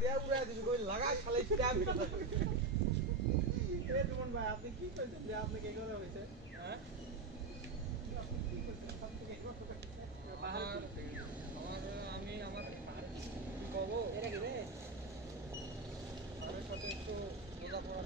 দিয়া উড়াই দিবি কই লাগা খালাই স্ট্যাম্প এ তুমন ভাই আপনি কি কইছেন যে আপনি কি করে হইছে হ্যাঁ আমি আমার কি বলবো এটা কি রে আমার সাথে একটু বোঝাপড়া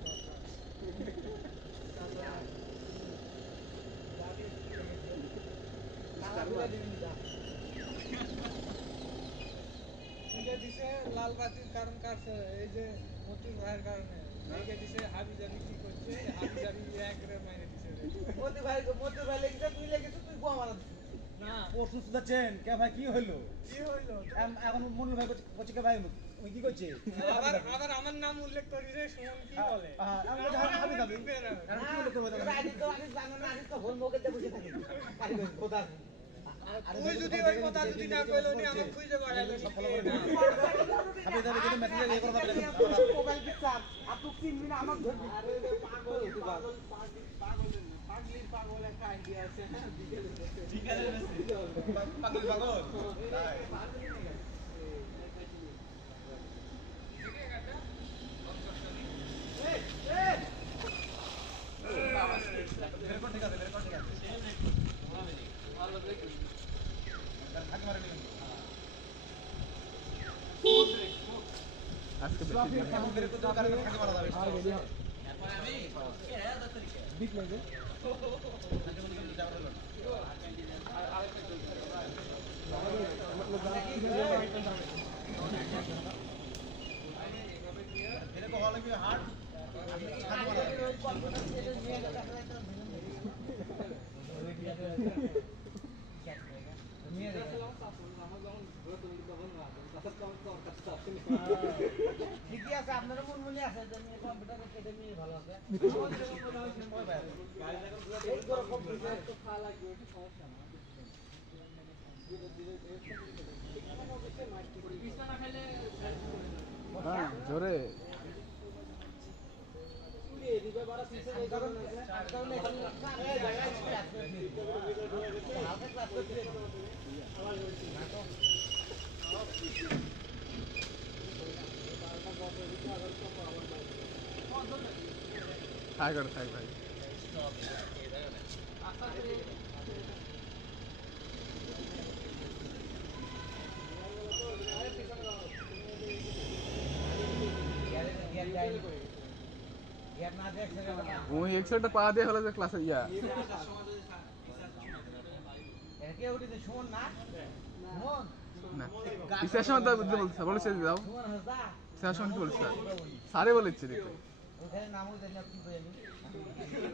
দরকার দিছে লাল বাতির কারণ কাটছে এই যে মতির ভাইয়ের কারণে এইকে দিছে হাবি জাবি কি করছে হাবি জাবি এক রে মাইরে দিছে মতির ভাই লেগেছে তুই লেগেছে তুই গো মারা না পরশু সুদাছেন কে ভাই কি হইলো এখন মনির ভাই কইছে কে ভাই ওই কি কইছে আবার আমার নাম উল্লেখ করিছে সুমন কি বলে আমি তো হাবি যাবি কারণ কি উল্লেখ করব আদি জানো না আদি তো হোল মগেতে বসে থাকি কারিগর খোদা তুই যদি ওই কথা যদি না কইলো নি আমাকে খুঁজে বাড়াইলো সব ফলো করে হাবি যাবে কিন্তু মেসেজ এই কথা বলে মোবাইল পিছাম আপনি চিনবি না আমাকে ধরবি আরে পাগল পাগলির পাগল একটা আইডিয়া আছে ঠিক আছে পাগল আজকে বেশি মেরে তো দরকার থাকে মারা যাবে এখন আমি কে হ্যাঁ দত্তরি কে বিট লাগে मेरे को हॉल में हार्ट ঠিকই আছে আপনার মন মনে আছে যে কম্পিউটার একাডেমি ভালো আছে এই করে কম্পিউটার তো খাওয়া লাগবে এটা সমস্যা না হ্যাঁ জোরে हाय कर भाई वो एक सेट पा दे हला যে ক্লাসে ইয়া একে ওটি তো শুন না শুন না ইসে সময় তো বলছে দাও স্যার শুন কি বলছে সারে বলেছে দেখো ওখানে নামও জানি আপনি বলেন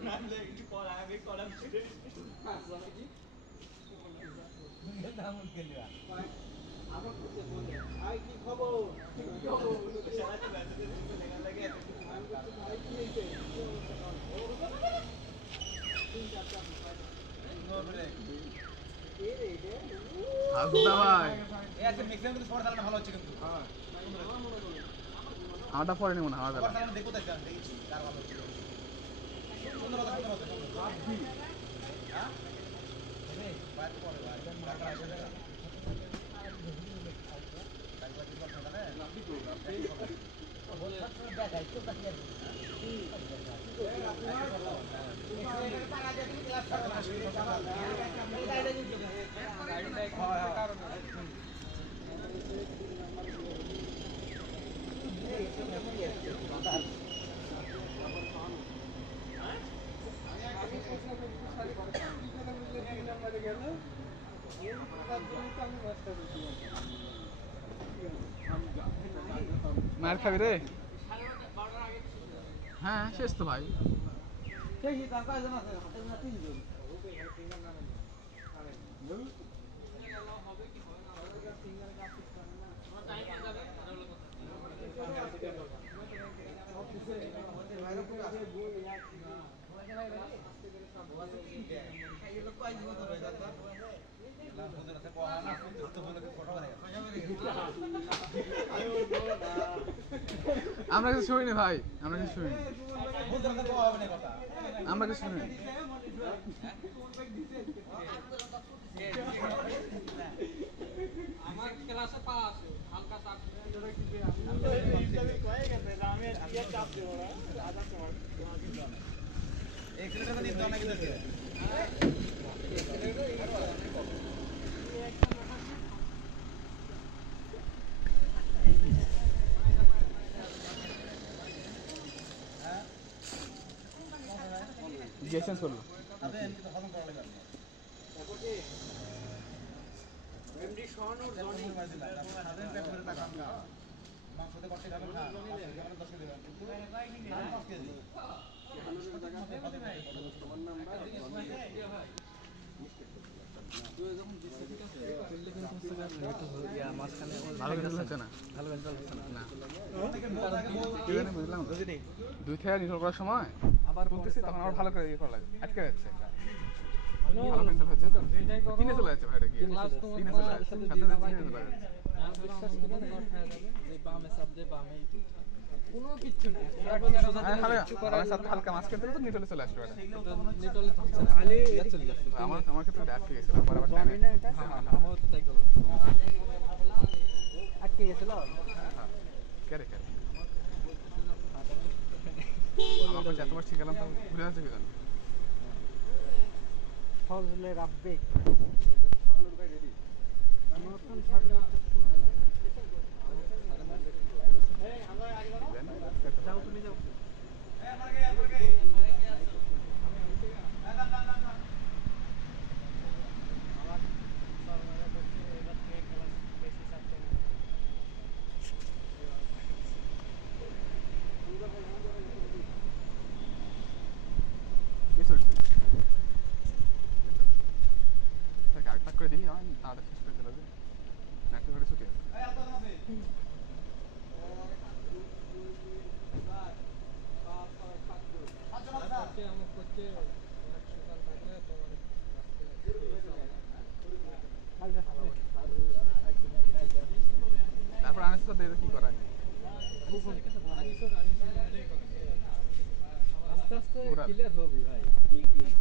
নামলে একটু পর আগে কলাম ছেড়ে আসলে কি নাম গেলিয়া আমরা করতে বলে আই কি খবর সারা ক্লাসে দেখা লাগে ভাই কি হইছে তিন চারটা নরমালে হাসদা ভাই এই আছে ম্যাক্সিমাম কিন্তু স্পোর্ট চালানো ভালো হচ্ছে কিন্তু হ্যাঁ আটা পড়ে নেব না হাওয়া যাবে স্পোর্ট দেখো তাই দেখি কার ভালো হচ্ছে সুন্দর কথা আপনি হ্যাঁ আরে বাইরে পড়ে ভাই কাটা আসে না কালকে কথা না আপনি তো বল ছাত্র দেখাই তো তাকিয়ে मार खाबी रे হ্যাঁ শেষ তো ভাই ঠিকই তার কয়জন আছে হাতে না তিনজন হবে কি হবে না সিঙ্গেল কাজ করতে না আমার টাইম হয়ে যাবে অফিসে আমাদের বাইরে কোন আছে বল ইয়া না আমাদের বাইরে আস্তে করে সব আছে তিনটে এই লোক কয় জীবন ধরে যাচ্ছে না বন্ধুরা তো কোয়া না তো বলে ফটো বানায় আমরা কিছু শুনিনি ভাই আমরা কিছু শুনিনি আমরা কিছু শুনিনি আমার ক্লাসে পাস হালকা সাপ চেঞ্জ করলো দুই খেলা নির্ভর করার সময় আবার বলতেছি তখন আবার ভালো করে ইয়ে করা লাগে আটকে যাচ্ছে ভালো পেন্সিল হচ্ছে কিনে চলে যাচ্ছে ভাইটা কি কিনে চলে যাচ্ছে সাথে সাথে কিনে চলে যাচ্ছে কোনো কিচ্ছু নেই হালকা মাছ খেতে তো নিটলে চলে আসবে আমার ক্ষেত্রে ব্যাট ঠিক আছে আবার আমারও তো তাই করবো আটকে গেছিল কেরে কেরে আমার কাছে এতবার শিখালাম তো ঘুরে যাচ্ছে কি জানি ফজলে রাব্বে যাও তুমি যাও আরেকটা করে দিই আমার তাড়াতাড়ি শেষ করে দিল যে একটা করে ছুটি আছে তারপর আনিস তো কি করায় আস্তে আস্তে ক্লিয়ার হবে ভাই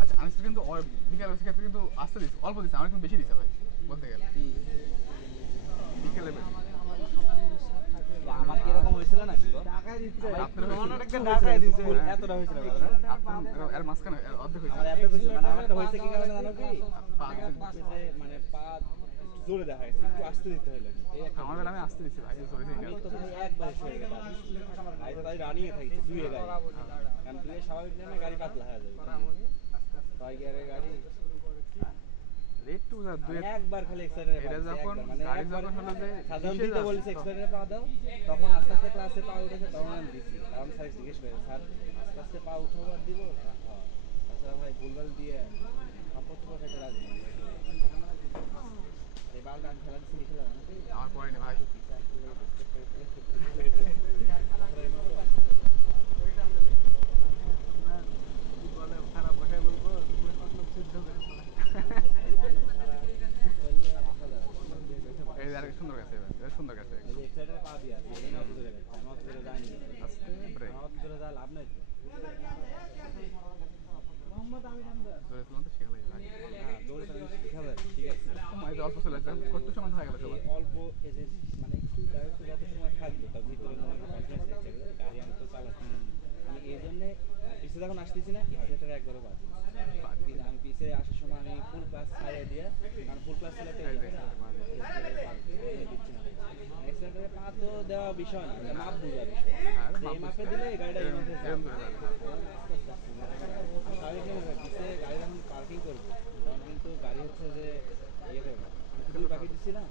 আচ্ছা আনিস কিন্তু বিকেলের ক্ষেত্রে কিন্তু আস্তে দিচ্ছে অল্প দিচ্ছে আমার কিন্তু বেশি দিচ্ছে ভাই বলতে গেলে বিকেলে আমার কি এরকম হয়েছিল নাকি টাকা দিতে অনেকটা টাকা দিতে এতটা হয়েছিল এর মাঝখানে অর্ধেক হয়েছে আমার এত হয়েছিল মানে আমারটা হয়েছে কি কারণে জানো কি মানে পা জোরে দেখা গেছে একটু আস্তে দিতে হলো আমার বেলা আমি আস্তে দিচ্ছি ভাই জোরে দিই আমি তো একবার হয়ে গেল ভাই তো তাই রানিয়ে থাকছে দুইয়ে গাড়ি কারণ দুইয়ে স্বাভাবিক নিয়মে গাড়ি পাতলা হয়ে যাবে ছয় গিয়ারের গাড়ি রেট টু দুই একবার খালি এক্সেলারেটরে এটা যখন গাড়ি যখন হলো যে সাধারণ দিতে বলেছে এক্সেলারেটরে পা দাও তখন আস্তে আস্তে ক্লাসে পা উঠেছে তখন আমি দিছি কারণ স্যার জিজ্ঞেস করে স্যার আস্তে আস্তে পা উঠাবো আর দিব তাছাড়া ভাই ভুলভাল দিয়ে আপত্তি করে রাজি এই বালটা আমি খেলা দিচ্ছি খেলা আমার পড়েনি ভাই খারাপ ভাষায় বলবো সিদ্ধ করে এই আর সুন্দর গেছে এবার সুন্দর গেছে এক্সেলারেটরে পা দিয়া এই না ধরে গেছে আমার ধরে যায়নি আস্তে ব্রেক আমার ধরে যা লাভ নাই তো মোহাম্মদ আমির আমদার জোরে চলতে শিখালাই ভাই হ্যাঁ দৌড়ে চলে শিখাবে ঠিক আছে সময় তো অল্প চলে আসছে কত সময় হয়ে গেল সবাই অল্প এজে মানে একটু গাড়িতে যত সময় থাকবে তার ভিতরে কনফিডেন্স থাকছে গাড়ি আমি তো চালাচ্ছি আমি এই জন্যে পিছে যখন আসতেছি না এক্সিলেটার একবারও বাদ আমি পিছে আসার সময় আমি ফুল ক্লাস ছাড়িয়ে দিয়ে কারণ ফুল ক্লাস চালাতে দিচ্ছি না এক্সিলেটারে পা তো দেওয়া বিষয় না এটা মাপ বোঝা বিষয় এই মাপে দিলে গাড়িটা এই মাপে স্বাভাবিক নিয়মে পিছে গাড়ি যখন পার্কিং করবো তখন কিন্তু গাড়ি হচ্ছে যে ইয়ে করবো আমি বাকি দিচ্ছি না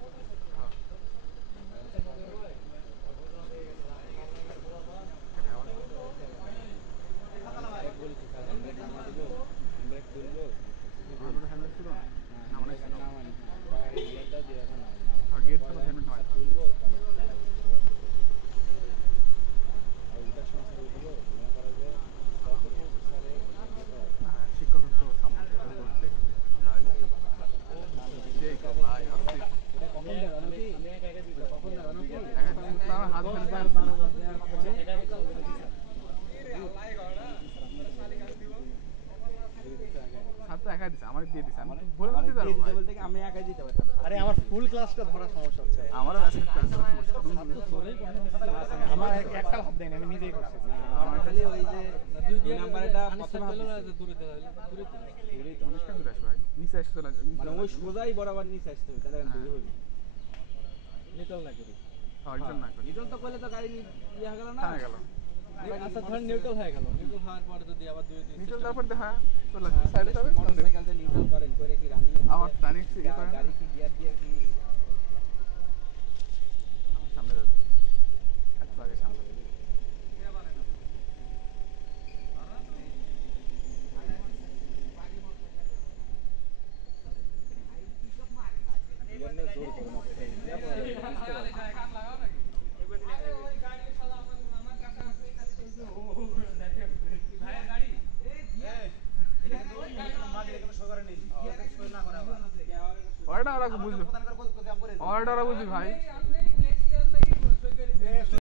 বলছি স্যার হ্যান্ডব্রেক নামা দিব হ্যান্ডব্রেক তুলবো হ্যান্ডেল ছিল না নামানি গিয়ারটা দিয়ে এখন গেট তো হেলমেট নয় তুলবো আর ওটার সমস্যা উঠলো মনে করো যে কতটুকু স্যারে শিক্ষক তো সামনে করতে সেই ভাই আসছে এটা কখন জানো কি কখন জানো কি তার হাত ধরে স্যার তো একাই দিছে আমার দিয়ে দিছে আমি বলতে পারবো বলতে আমি একাই দিতে পারতাম আরে আমার ফুল ক্লাসটা ধরা সমস্যা হচ্ছে। আমারও আজকে ক্লাস সমস্যা। তুমি আমার একটা ভাব দেয়নি, আমি নিজেই করছি। আমার খালি ওই যে দুই নাম্বারটা প্রথমে দূরে তো অনেকটা দূরে আসবে ভাই। নিচে এসে চলে যাবে। মানে ওই সোজাই বরাবর নিচে আসতে হবে, তাহলে আমি দূরে হইব। নিটল না করি। হ্যাঁ, রিটার্ন না করি। নিটল তো করলে তো গাড়ি ইয়ে গেল না। হয়ে গেল। আচ্ছা ধর নিউট্রাল হয়ে গেল, নিউট্রাল হওয়ার পরে যদি আবার দুই নিচে তারপর দেখা চলে আসবে সাইডে যাবে। মোটরসাইকেল দিয়ে নিউট্রাল করেন করে কি রানিং আমার টানিক্স গাড়ি কি গিয়ার দিয়ে কি